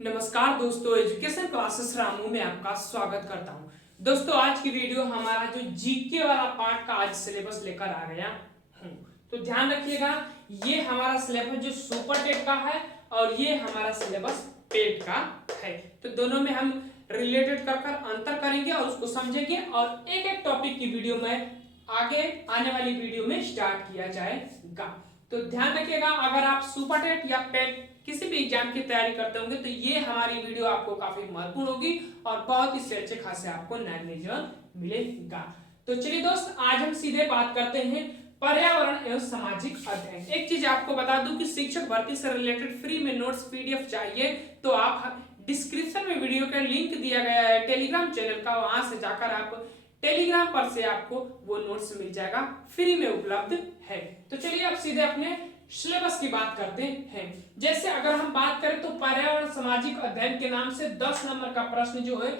नमस्कार दोस्तों, education classes Ramu में आपका स्वागत करता हूं। दोस्तों, आज की वीडियो हमारा जो जीके वाला पार्ट का आज सिलेबस लेकर आ गया हूं। तो ध्यान रखिएगा, ये हमारा सिलेबस जो सुपर टेट का है और ये हमारा सिलेबस पेट का है। तो दोनों में हम रिलेटेड कर अंतर करेंगे और उसको समझेंगे और एक एक टॉपिक की वीडियो में आगे आने वाली वीडियो में स्टार्ट किया जाएगा। तो ध्यान रखिएगा, अगर आप सुपर टेट या पेट किसी भी एग्जाम की तैयारी करते होंगे तो ये हमारी वीडियो आपको काफी महत्वपूर्ण होगी और बहुत ही अच्छे खासे आपको नॉलेज मिलेगा। तो चलिए दोस्त, आज हम सीधे बात करते हैं पर्यावरण एवं सामाजिक अध्ययन। एक चीज आपको बता दूं कि शिक्षक भर्ती से रिलेटेड फ्री में नोट्स पीडीएफ चाहिए तो आप डिस्क्रिप्शन में वीडियो का लिंक दिया गया है टेलीग्राम चैनल का, वहां से जाकर आप टेलीग्राम पर से आपको वो नोट्स मिल जाएगा, फ्री में उपलब्ध है। तो चलिए अब सीधे अपने सिलेबस की बात करते हैं। जैसे अगर हम बात करें तो पर्यावरण सामाजिक अध्ययन के नाम से 10 नंबर का प्रश्न जो है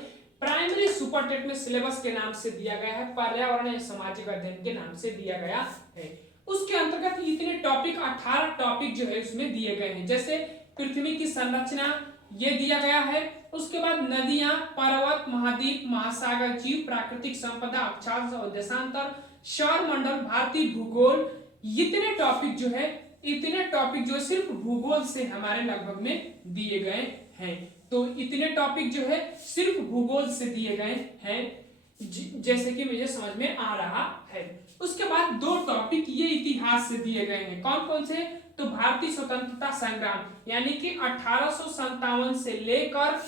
प्राइमरी सुपर टेट में सिलेबस के नाम से दिया गया है, पर्यावरण सामाजिक अध्ययन के नाम से दिया गया है। उसके अंतर्गत इतने टॉपिक 18 टॉपिक जो है उसमें दिए गए हैं। जैसे पृथ्वी की संरचना ये दिया गया है, उसके बाद नदियां, पर्वत, महाद्वीप, महासागर, जीव, प्राकृतिक संपदा, अक्षांश और देशांतर, सौर मंडल, भारतीय भूगोल, इतने टॉपिक जो सिर्फ भूगोल से हमारे लगभग में दिए गए हैं। तो इतने टॉपिक जो है सिर्फ भूगोल से दिए गए हैं, जैसे कि मुझे समझ में आ रहा है। उसके बाद 2 टॉपिक ये इतिहास से दिए गए हैं। कौन कौन से? तो भारतीय स्वतंत्रता संग्राम यानी कि 1857 से लेकर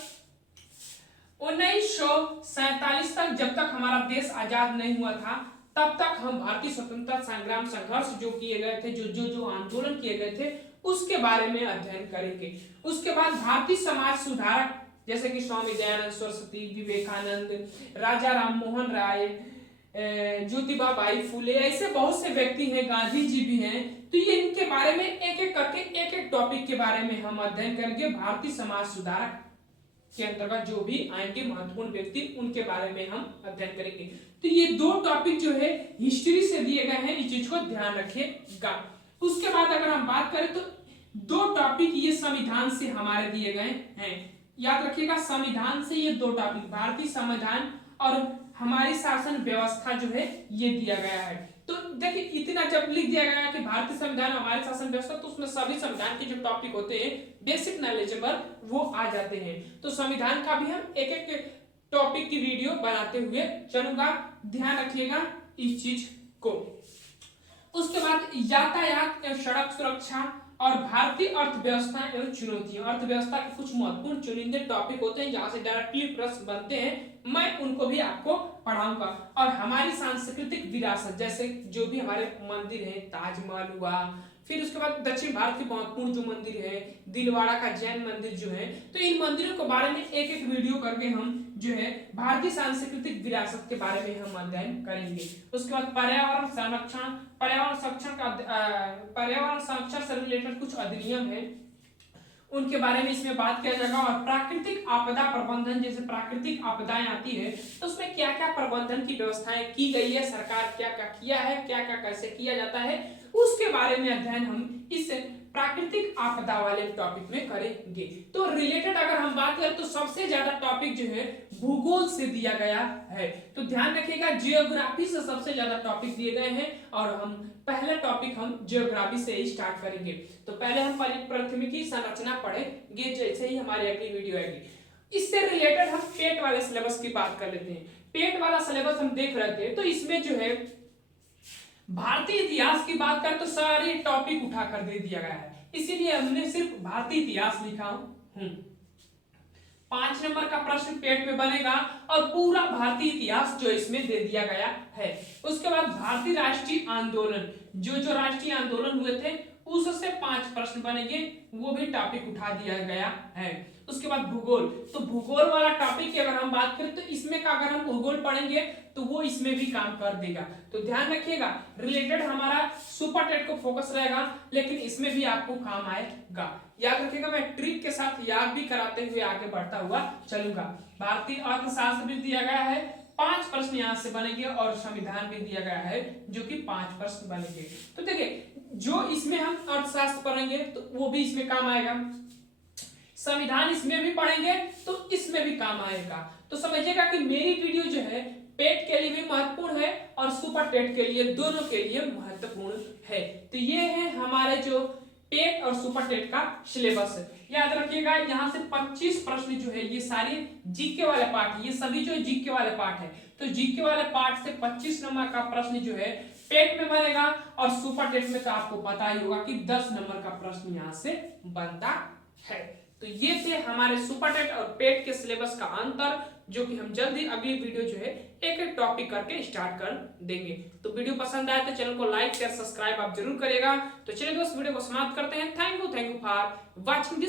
1947 तक, जब तक हमारा देश आजाद नहीं हुआ था तब तक हम भारतीय स्वतंत्रता संग्राम संघर्ष जो किए गए थे, जो आंदोलन किए गए थे उसके बारे में अध्ययन करेंगे। उसके बाद भारतीय समाज सुधारक जैसे कि स्वामी दयानंद सरस्वती, विवेकानंद, राजा राम मोहन राय, ज्योतिबा बाई फुले, ऐसे बहुत से व्यक्ति हैं, गांधी जी भी हैं। तो ये इनके बारे में एक एक करके एक एक टॉपिक के बारे में हम अध्ययन करेंगे। भारतीय समाज सुधारक के अंतर्गत जो भी आएंगे महत्वपूर्ण व्यक्ति, उनके बारे में हम अध्ययन करेंगे। तो ये 2 टॉपिक जो है हिस्ट्री से दिए गए हैं, इस चीज को ध्यान रखिएगा। उसके बाद अगर हम बात करें तो 2 टॉपिक ये संविधान से हमारे दिए गए हैं। याद रखिएगा, संविधान से ये 2 टॉपिक, भारतीय संविधान और हमारी शासन व्यवस्था जो है ये दिया गया है। तो देखिए, इतना जब लिख दिया गया है कि भारतीय संविधान हमारी शासन व्यवस्था, तो उसमें सभी संविधान के जो टॉपिक होते हैं बेसिक नॉलेजेबल वो आ जाते हैं। तो संविधान का भी हम एक एक टॉपिक की वीडियो बनाते हुए चलूंगा, ध्यान रखिएगा इस चीज को। उसके बाद यातायात एवं सड़क सुरक्षा और भारतीय अर्थव्यवस्था एवं चुनौतियां। अर्थव्यवस्था के कुछ महत्वपूर्ण चुनिंदे टॉपिक होते हैं जहां से डायरेक्टली प्रश्न बनते हैं, मैं उनको भी आपको पढ़ाऊंगा। और हमारी सांस्कृतिक विरासत, जैसे जो भी हमारे मंदिर हैं, ताजमहल हुआ, फिर उसके बाद दक्षिण भारत के महत्वपूर्ण जो मंदिर है, दिलवाड़ा का जैन मंदिर जो है, तो इन मंदिरों के बारे में एक एक वीडियो करके हम जो है भारतीय सांस्कृतिक विरासत के बारे में हम अध्ययन करेंगे। उसके बाद पर्यावरण संरक्षण, पर्यावरण संरक्षण से रिलेटेड कुछ अधिनियम है, उनके बारे में इसमें बात किया जाएगा। और प्राकृतिक आपदा प्रबंधन, जैसे प्राकृतिक आपदाएं आती है तो उसमें क्या क्या प्रबंधन की व्यवस्थाएं की गई है, सरकार क्या क्या किया है, क्या क्या कैसे किया जाता है, उसके बारे में अध्ययन हम इस प्राकृतिक आपदा वाले टॉपिक में करेंगे। तो रिलेटेड अगर हम बात करें तो सबसे ज्यादा टॉपिक जो है भूगोल से दिया गया है। तो ध्यान रखिएगा, जियोग्राफी से सबसे ज्यादा टॉपिक दिए गए हैं और हम पहला टॉपिक हम जियोग्राफी से ही स्टार्ट करेंगे। तो पहले हम पृथ्वी की संरचना पढ़ेंगे, जैसे ही हमारी अगली वीडियो आएगी। इससे रिलेटेड हम पेट वाले सिलेबस की बात कर लेते हैं। पेट वाला सिलेबस हम देख रहे थे, तो इसमें जो है भारतीय इतिहास की बात करें तो सारे टॉपिक उठाकर दे दिया गया है, इसीलिए हमने सिर्फ भारतीय इतिहास लिखा हूं। 5 नंबर का प्रश्न पेट में बनेगा और पूरा भारतीय इतिहास जो इसमें दे दिया गया है। उसके बाद भारतीय राष्ट्रीय आंदोलन, जो राष्ट्रीय आंदोलन हुए थे उससे 5 प्रश्न बनेंगे, वो भी टॉपिक उठा दिया गया है। उसके बाद भूगोल, तो भूगोल वाला टॉपिक की अगर हम बात करें तो इसमें का अगर हम भूगोल पढ़ेंगे तो वो इसमें भी काम कर देगा। तो ध्यान रखिएगा, रिलेटेड हमारा सुपर टेट को फोकस रहेगा, लेकिन इसमें भी आपको काम आएगा। याद रखिएगा, मैं ट्रिक के साथ याद भी कराते हुए आगे बढ़ता हुआ चलूंगा। भारतीय अर्थशास्त्र भी दिया गया है, 5 प्रश्न यहाँ से बनेंगे और संविधान भी दिया गया है जो कि 5 प्रश्न बनेंगे। तो देखिए, जो इसमें हम अर्थशास्त्र पढ़ेंगे तो वो भी इसमें काम आएगा। संविधान इसमें भी पढ़ेंगे तो इसमें भी काम आएगा। तो समझिएगा कि मेरी वीडियो जो है पेट के लिए भी महत्वपूर्ण है और सुपर टेट के लिए, दोनों के लिए महत्वपूर्ण है। तो ये है हमारे जो टेट और सुपर टेट का सिलेबस है। याद रखिएगा यहाँ से 25 प्रश्न जो है ये सारे जीके वाले पार्ट, ये सभी जो जीके वाले पार्ट है। तो जीके वाले पार्ट से 25 नंबर का प्रश्न जो है टेट में बनेगा और सुपर टेट में तो आपको पता ही होगा कि 10 नंबर का प्रश्न यहाँ से बनता है। तो ये थे हमारे सुपर टेट और पेट के सिलेबस का अंतर, जो कि हम जल्दी अगली वीडियो जो है एक एक टॉपिक करके स्टार्ट कर देंगे। तो वीडियो पसंद आए तो चैनल को लाइक शेयर सब्सक्राइब आप जरूर करिएगा। तो चलिए दोस्त वीडियो को समाप्त करते हैं। Thank you for watching this.